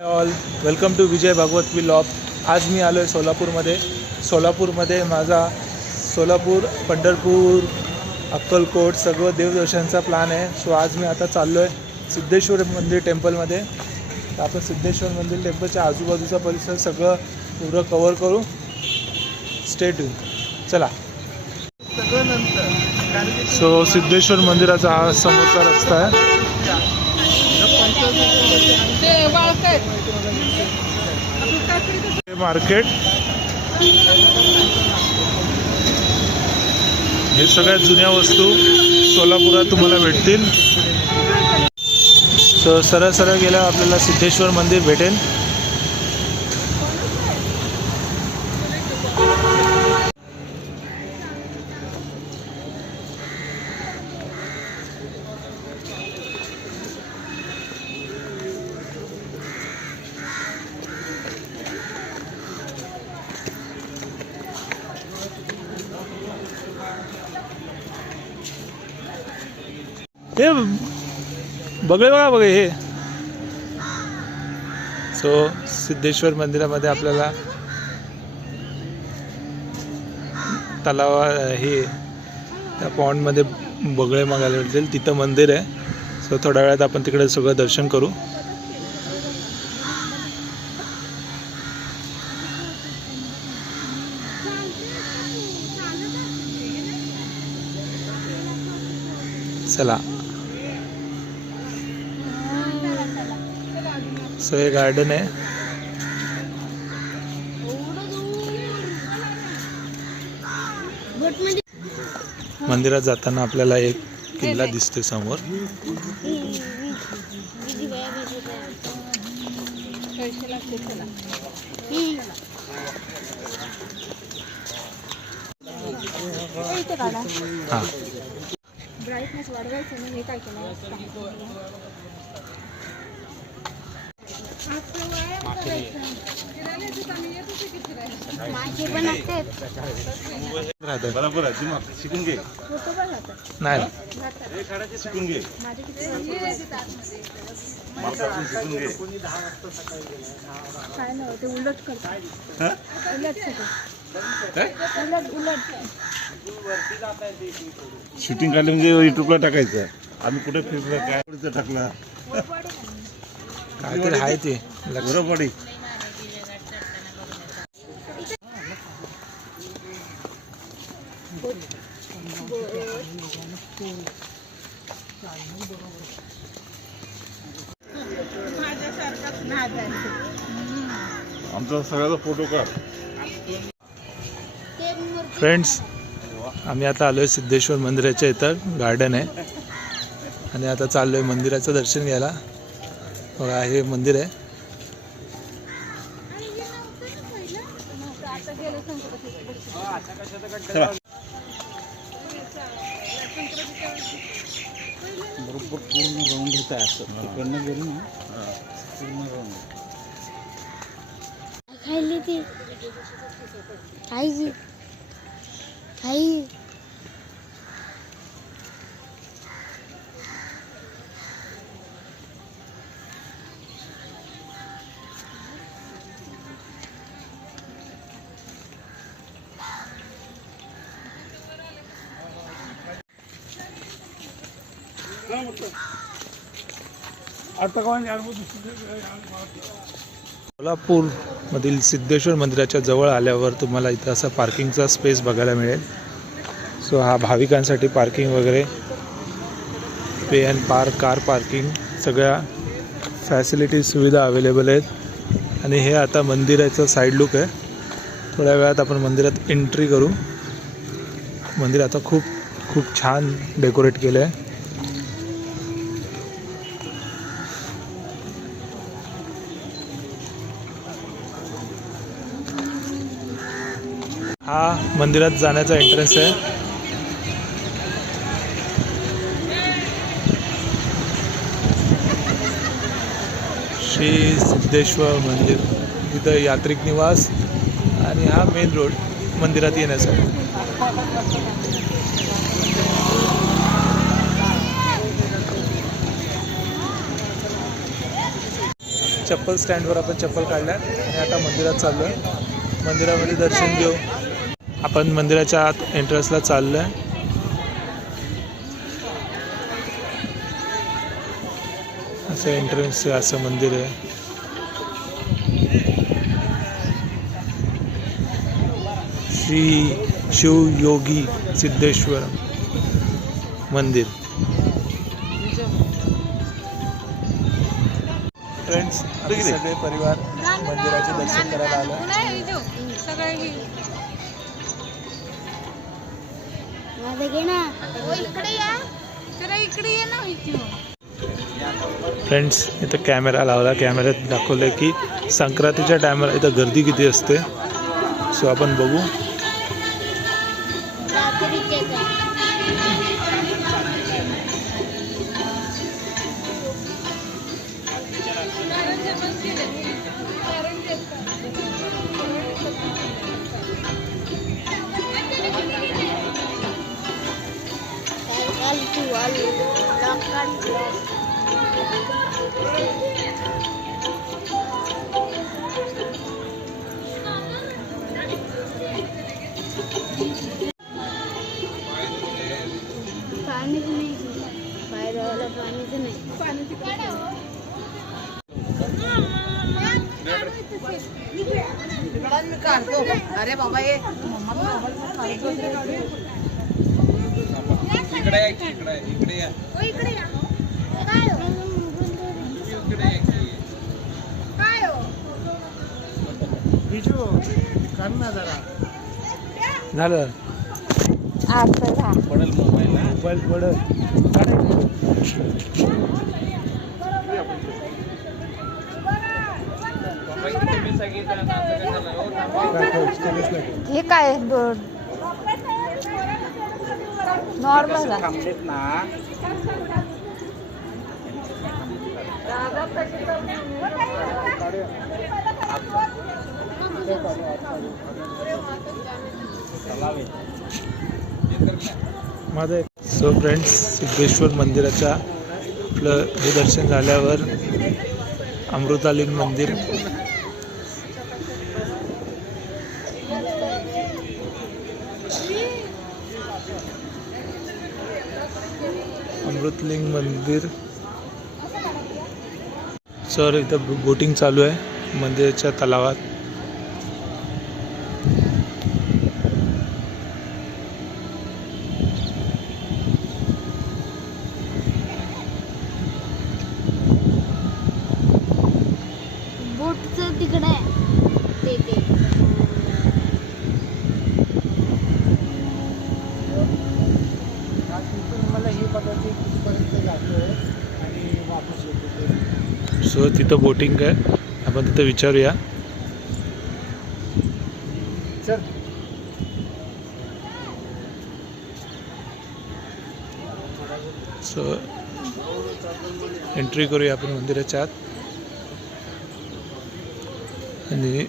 All welcome to Vijay Bhagwat vlog. आज मी आलो आहे सोलापूरमध्ये माझा सोलापूर, पंढरपूर, अक्कलकोट सगळं देवदर्शनचा प्लॅन आहे। सो आज मी आता चाललो आहे सिद्धेश्वर मंदिर टेम्पलमध्ये। तर आपण सिद्धेश्वर मंदिर टेम्पलच्या आजूबाजूचा परिसर सगळं पूर्ण कवर करू। स्टे ट्यून, चला। सो सिद्धेश्वर मंदिराचा हा समोरचा रस्ता आहे। मार्केट हे सगळ्यात जुन्या वस्तू सोलापुरात तुम्हाला भेटतील। सो सरळ सरळ गेल्यावर आपल्याला सिद्धेश्वर मंदिर भेटेल। हे बघे बघा बघे हे। सो सिद्धेश्वर मंदिरामध्ये आपल्याला तलाव हे त्या पॉन्डमध्ये बगळे बघायला भेटतील। तिथं मंदिर आहे। सो थोड्या वेळात आपण तिकडे सगळं दर्शन करू। चला। सो हे गार्डन आहे। मंदिरात जाताना आपल्याला एक किल्ला दिसते समोर। हा, ब्राईटनेस वाढवायचं नाही, हे काय केलं बरोबर आहे, शिकून घे नाही शिकून घे काय नाही ते उलट करतात। उलट शूटिंग काढली म्हणजे युट्यूबला टाकायचं। आम्ही कुठे फिरलो काय टाकला काहीतरी आहे ते बरोबर आहे। आमचा सगळ्याचा फोटो काढ। फ्रेंड्स, आम्ही आता आलो आहे सिद्धेश्वर मंदिराच्या इथं गार्डन आहे आणि आता चाललो आहे मंदिराचं दर्शन घ्यायला। बघा हे मंदिर आहे। बरोबर पूर्ण राऊंड होत आहे असं तिकडनं गेलो ना पूर्ण राऊंड खायली ती खायची खाई सोलापूरमधील सिद्धेश्वर मंदिराच्या जवळ आल्यावर तुम्हाला इथं असा पार्किंगचा स्पेस बघायला मिळेल। सो हा भाविकांसाठी पार्किंग वगैरे पे अँड पार्क, कार पार्किंग सगळ्या फॅसिलिटी सुविधा अवेलेबल आहेत। आणि हे आता मंदिराचं साईड लुक आहे। थोड्या वेळात आपण मंदिरात एंट्री करू। मंदिर आता खूप छान डेकोरेट केलं आहे। हा मंदिरात जाण्याचा एंट्रन्स आहे। श्री सिद्धेश्वर मंदिर, इथं यात्रिक निवास आणि हा मेन रोड मंदिरात येण्यासाठी। चप्पल स्टँडवर आपण चप्पल काढल्या आणि आता मंदिरात चाललो आहे. मंदिरामध्ये दर्शन घेऊ. आपण मंदिराच्या आत एंट्रन्सला चाललो आहे. असं एंट्रन्स आहे, असं मंदिर आहे. श्री शिवयोगी सिद्धेश्वर मंदिर. फ्रेंड्स, आम्ही सगळे परिवार मंदिराचे दर्शन करायला आलो. फ्रेंड्स, इथं कॅमेरा लावला. कॅमेऱ्यात दाखवलं की संक्रांतीच्या टायमाला इथं गर्दी किती असते. सो आपण बघू. पाणीच नाही, बाहेर पाणीच नाही. अरे बाबा ये इकडे या. झालं. पडेल मोबाईलला. मोबाईल पडत. हे काय नॉर्मल थांबलेत ना. माझं. सो फ्रेंड्स, सिद्धेश्वर मंदिराच्या आपलं हे दर्शन झाल्यावर अमृतालिंग मंदिर. अमृतलिंग मंदिर. सर, इथं बोटिंग चालू आहे मंदिराच्या तलावात. बोटचं तिकडे आहे ते. मला हे बघायचं कितीपर्यंत जातोय आणि वापस येतो. सो तिथं बोटिंग आहे, आपण तिथं विचारूया. सर, सो एंट्री करूया आपण मंदिराच्या आत. आणि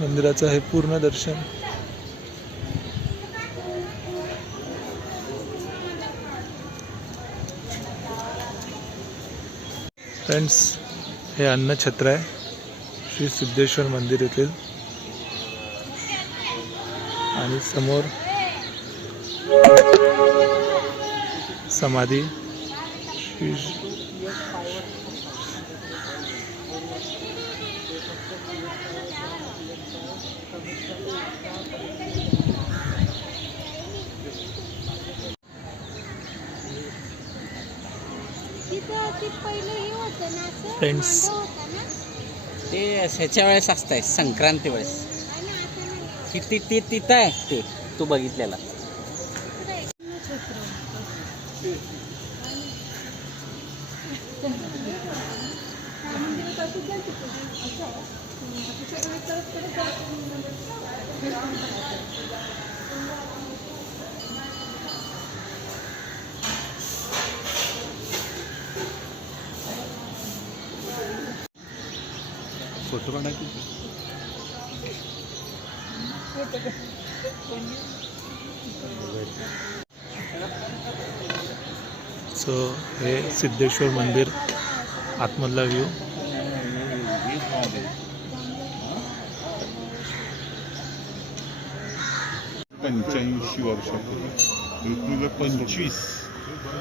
मंदिराचं हे पूर्ण दर्शन. फ्रेंड्स, हे अन्नछत्र आहे श्री सिद्धेश्वर मंदिर येथील. आणि समोर समाधी श्री फ्रेंड्स. ते ह्याच्या वेळेस असतंय, संक्रांती वेळेस. किती ते तिथं आहे ते तू बघितलेला. फोटो काढायचे. सो हे सिद्धेश्वर मंदिर आतमधला व्ह्यू. आले 85 वर्षापूर्वी 25 तर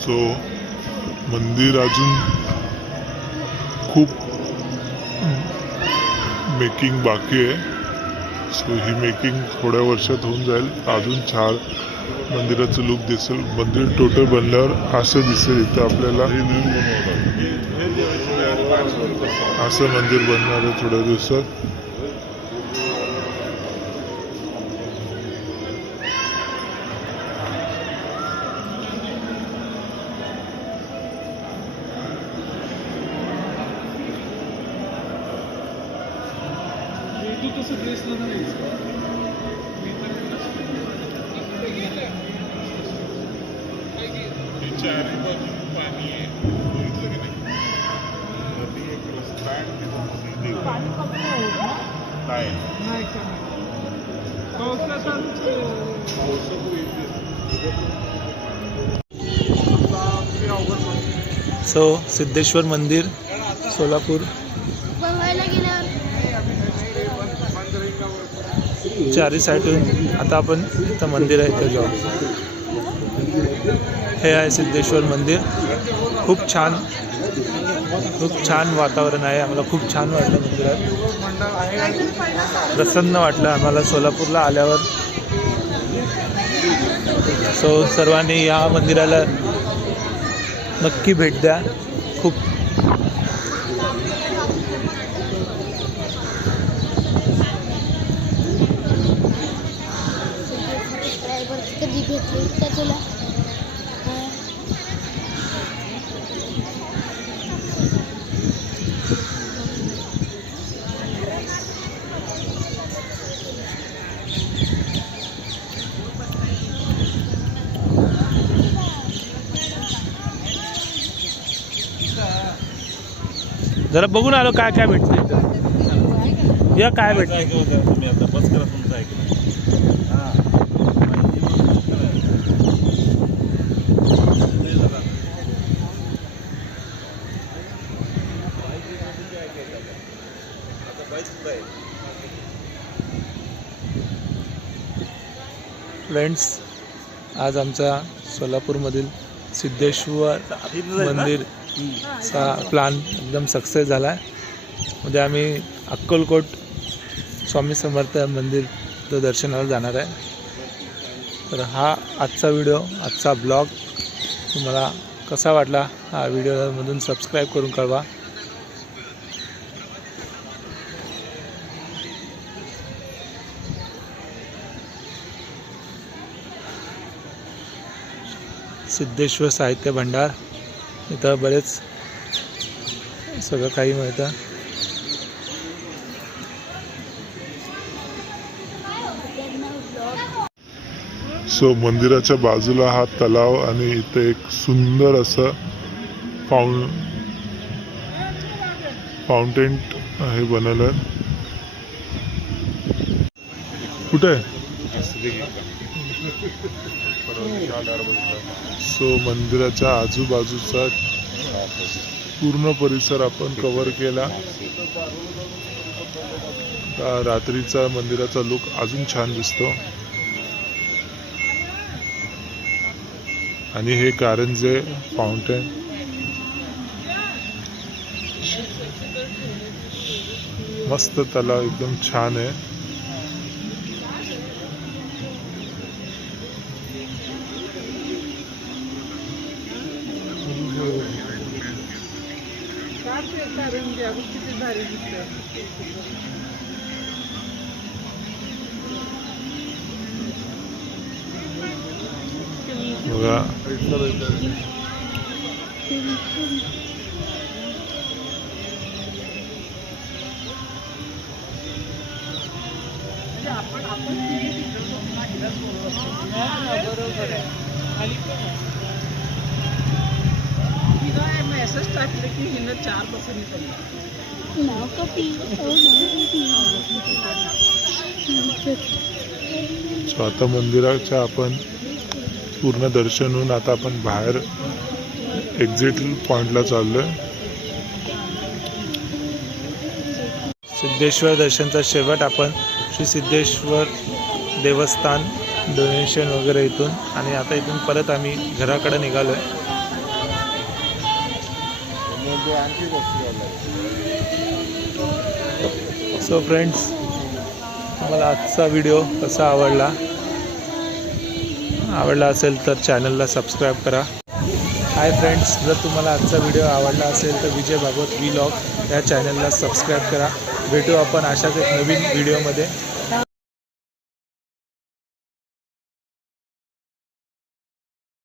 सो मंदिर अजून खूप मेकिंग बाकी आहे. सो ही मेकिंग थोड्या वर्षात होऊन जाईल. अजून छान मंदिराचं लुक दिसेल. मंदिर टोटल बनल्यावर असं दिसेल. इथं आपल्याला असं मंदिर बनणार आहे थोड्या दिवसात. सो सिद्धेश्वर मंदिर सोलापूर चारी साईडून आता आपण इथं मंदिर आहे इथं जाऊ. हे आहे सिद्धेश्वर मंदिर. खूप छान वातावरण आहे. आम्हाला खूप छान वाटलं मंदिरात. प्रसन्न वाटलं आम्हाला सोलापूरला आल्यावर. सो सर्वांनी या मंदिराला नक्की भेट द्या. खूप कधी भेटले का तुला? जरा बघून आलो काय काय भेटतं इथं. या काय भेटतं तुम्ही आता बस करा तुमचं ऐकलं. फ्रेंड्स, आज आमचा सोलापूरमधील सिद्धेश्वर मंदिरचा प्लॅन एकदम सक्सेस झाला आहे. उद्या आम्ही अक्कलकोट स्वामी समर्थ मंदिर दर्शनाला जाणार आहे. तर हा आजचा व्हिडिओ, आजचा ब्लॉग तुम्हाला कसा वाटला हा व्हिडिओमधून सबस्क्राईब करून कळवा. सिद्धेश्वर साहित्य भंडार, इथं बरेच सगळं काही मिळतं. सो मंदिराच्या बाजूला हा तलाव आणि इथे एक सुंदर असं फाउंटेन हे बनवलं. कुठे आहे? सो मंदिराच्या आजूबाजूचा पूर्ण परिसर आपण कव्हर केला. रात्रीचा मंदिराचा लुक अजून छान दिसतो. आणि हे कारंजे फाउंटेन, मस्त तलाव एकदम छान आहे. बघा मेसेज टाकले की हिनं 4% नाव कॉपी. सो आता मंदिराच्या आपण पूर्ण दर्शन होऊन आता आपण बाहेर एक्झिट पॉइंटला चाललोय. सिद्धेश्वर दर्शनचा शेवट आपण श्री सिद्धेश्वर देवस्थान डोनेशन वगैरे इथून, आणि आता इथून परत आम्ही घराकडे निघालो आहे. सो फ्रेंड्स, तुम्हाला आजचा व्हिडिओ कसा आवडला असेल तर चॅनलला सबस्क्राईब करा. हाय फ्रेंड्स, जर तुम्हाला आजचा व्हिडिओ आवडला असेल तर विजय भागवत व्लॉग या चॅनलला सबस्क्राईब करा. भेटू आपण अशाच एक नवीन व्हिडिओमध्ये.